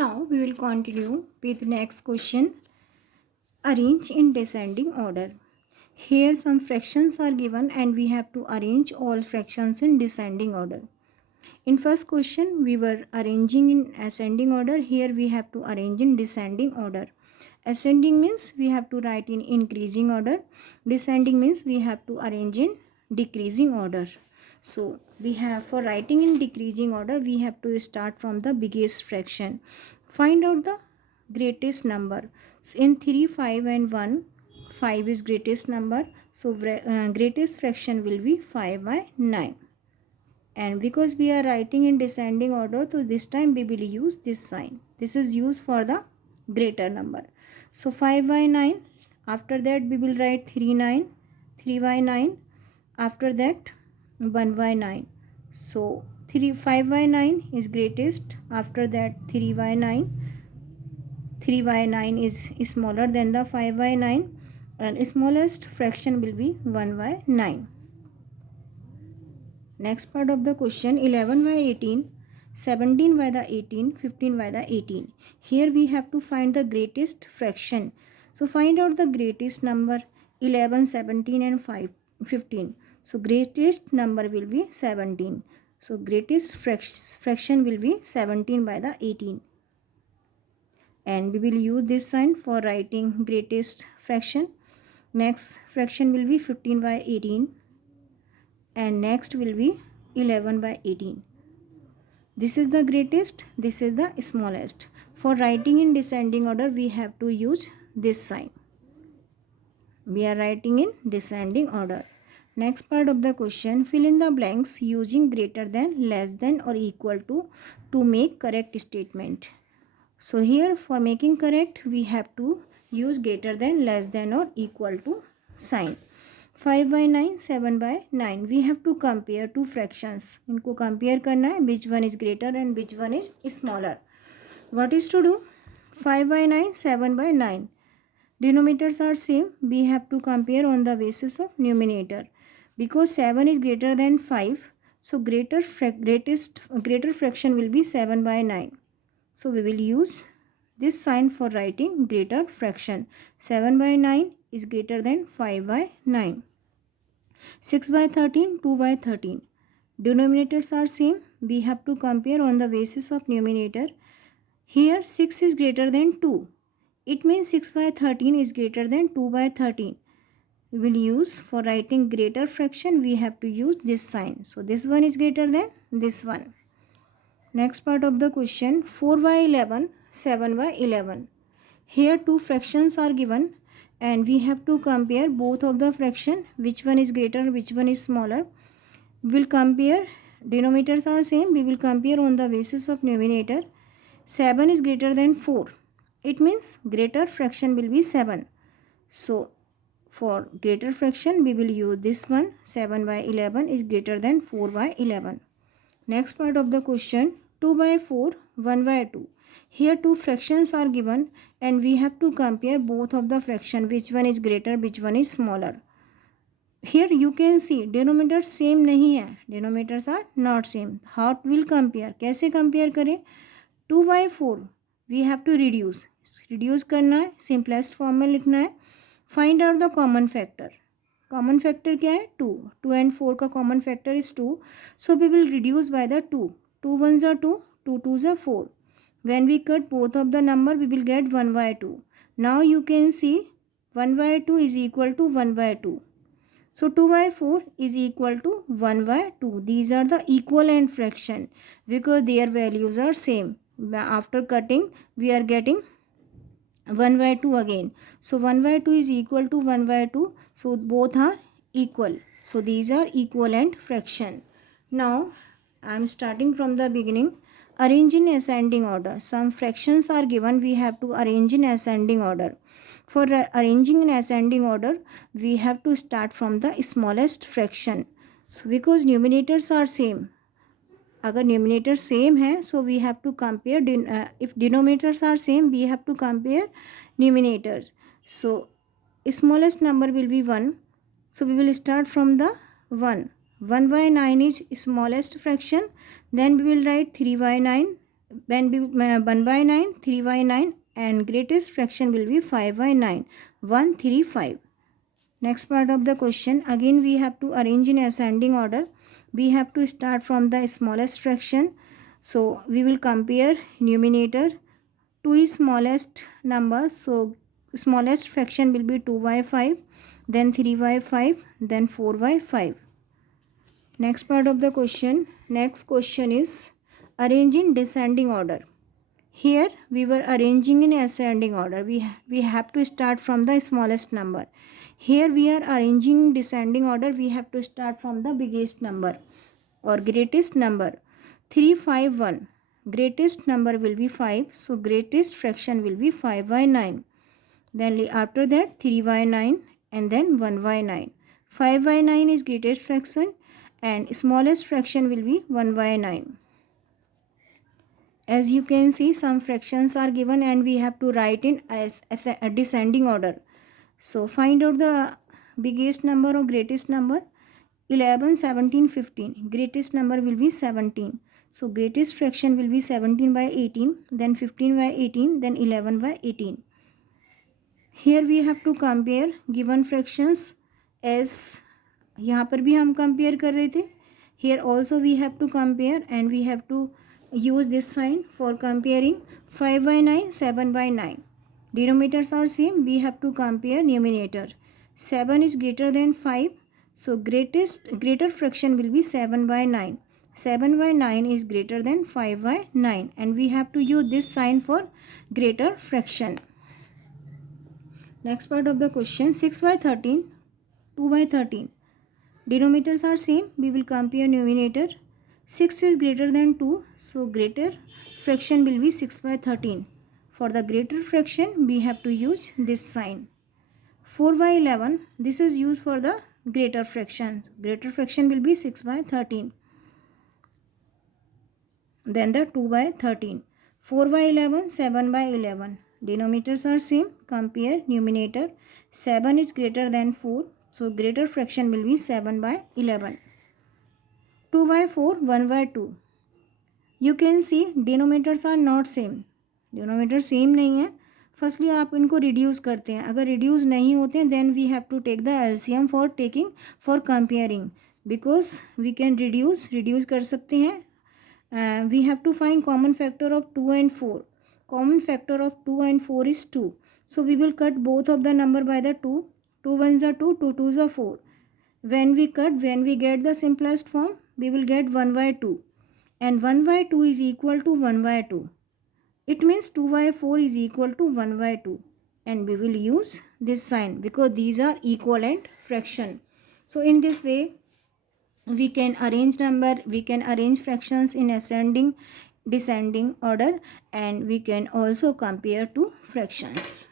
Now we will continue with next question. Arrange in descending order. Here some fractions are given and we have to arrange all fractions in descending order. In first question we were arranging in ascending order. Here we have to arrange in descending order. Ascending means we have to write in increasing order. Descending means we have to arrange in decreasing order. So we have, for writing in decreasing order, we have to start from the biggest fraction. Find out the greatest number. So in 3, 5 and 1, 5 is greatest number. So greatest fraction will be 5 by 9. And because we are writing in descending order, so this time we will use this sign. This is used for the greater number. So 5 by 9. After that we will write 3 by 9. After that 1 by 9. So 5 by 9 is greatest. After that 3 by 9. 3 by 9 is smaller than the 5 by 9. And smallest fraction will be 1 by 9. Next part of the question, 11 by 18, 17 by the 18, 15 by the 18. Here we have to find the greatest fraction. So find out the greatest number, 11, 17 and 15. So greatest number will be 17. So greatest fraction will be 17 by the 18. And we will use this sign for writing greatest fraction. Next fraction will be 15 by 18. And next will be 11 by 18. This is the greatest, this is the smallest. For writing in descending order, we have to use this sign. We are writing in descending order. Next part of the question, fill in the blanks using greater than, less than or equal to make correct statement. So here for making correct, we have to use greater than, less than or equal to sign. 5 by 9, 7 by 9. We have to compare two fractions. इनको compare करना है, which one is greater and which one is smaller. What is to do? 5 by 9, 7 by 9. Denominators are same. We have to compare on the basis of numerator. Because 7 is greater than 5, so greater fraction will be 7 by 9. So we will use this sign for writing greater fraction. 7 by 9 is greater than 5 by 9. 6 by 13, 2 by 13. Denominators are same. We have to compare on the basis of numerator. Here 6 is greater than 2. It means 6 by 13 is greater than 2 by 13. We will use, for writing greater fraction, we have to use this sign. So this one is greater than this one. Next part of the question, 4 by 11, 7 by 11. Here two fractions are given and we have to compare both of the fraction, which one is greater, which one is smaller. We will compare, denominators are same, we will compare on the basis of numerator. 7 is greater than 4. It means greater fraction will be 7. So for greater fraction we will use this one. 7 by 11 is greater than 4 by 11. Next part of the question, 2 by 4, 1 by 2. Here two fractions are given and we have to compare both of the fraction, which one is greater, which one is smaller. Here you can see denominators same नहीं है, denominators are not same. How will compare? कैसे compare करें? 2 by 4 we have to reduce करना है, simplest form में लिखना है. Find out the common factor. Common factor क्या है? 2. 2 and 4 का common factor is 2. So we will reduce by the 2. 2 1s are 2, 2 2s are 4. When we cut both of the number, we will get 1 by 2. Now you can see 1 by 2 is equal to 1 by 2. So 2 by 4 is equal to 1 by 2. These are the equivalent fraction because their values are same. After cutting, we are getting 1 by 2 again. So 1 by 2 is equal to 1 by 2. So both are equal. So these are equivalent fraction. Now I am starting from the beginning. Arrange in ascending order. Some fractions are given. We have to arrange in ascending order. For arranging in ascending order, we have to start from the smallest fraction. So because numerators are same. अगर numerator same है so we have to compare, if denominators are same we have to compare numerators. So smallest number will be 1. So we will start from the 1. 1 by 9 is smallest fraction. Then we will write 3 by 9. when be 1 by 9, 3 by 9, and greatest fraction will be 5 by 9, 135. Next part of the question, again we have to arrange in ascending order. We have to start from the smallest fraction. So we will compare numerator. 2 is smallest number, so smallest fraction will be 2 by 5, then 3 by 5, then 4 by 5. Next part of the question, next question is arrange in descending order. Here we were arranging in ascending order. We have to start from the smallest number. Here we are arranging in descending order. We have to start from the biggest number or greatest number. 3, 5, 1. Greatest number will be 5. So greatest fraction will be 5 by 9. Then after that 3 by 9 and then 1 by 9. 5 by 9 is greatest fraction and smallest fraction will be 1 by 9. As you can see, some fractions are given and we have to write in a descending order. So find out the biggest number or greatest number. 11, 17, 15. Greatest number will be 17. So greatest fraction will be 17 by 18, then 15 by 18, then 11 by 18. Here we have to compare given fractions as यहाँ पर भी हम compare कर रहे थे. Here also we have to compare and we have to use this sign for comparing. 5 by 9, 7 by 9. Denominators are same. We have to compare numerator. 7 is greater than 5. So greater fraction will be 7 by 9. 7 by 9 is greater than 5 by 9. And we have to use this sign for greater fraction. Next part of the question, 6 by 13, 2 by 13. Denominators are same. We will compare numerator. 6 is greater than 2. So greater fraction will be 6 by 13. For the greater fraction, we have to use this sign. 4 by 11. This is used for the greater fraction. Greater fraction will be 6 by 13. Then the 2 by 13. 4 by 11, 7 by 11. Denominators are same. Compare numerator. 7 is greater than 4. So greater fraction will be 7 by 11. 2 by 4, 1 by 2. You can see denominators are not same. Denominator same नहीं है. Firstly आप इनको reduce करते हैं. अगर reduce नहीं होते हैं then we have to take the LCM for comparing. Because we can reduce कर सकते हैं. We have to find common factor of 2 and 4. Common factor of 2 and 4 is 2. So we will cut both of the number by the 2. 2 ones are 2, 2 twos are 4. When we get the simplest form, we will get 1 by 2. And 1 by 2 is equal to 1 by 2. It means 2 by 4 is equal to 1 by 2. And we will use this sign because these are equivalent fraction. So in this way, we can arrange fractions in ascending, descending order, and we can also compare two fractions.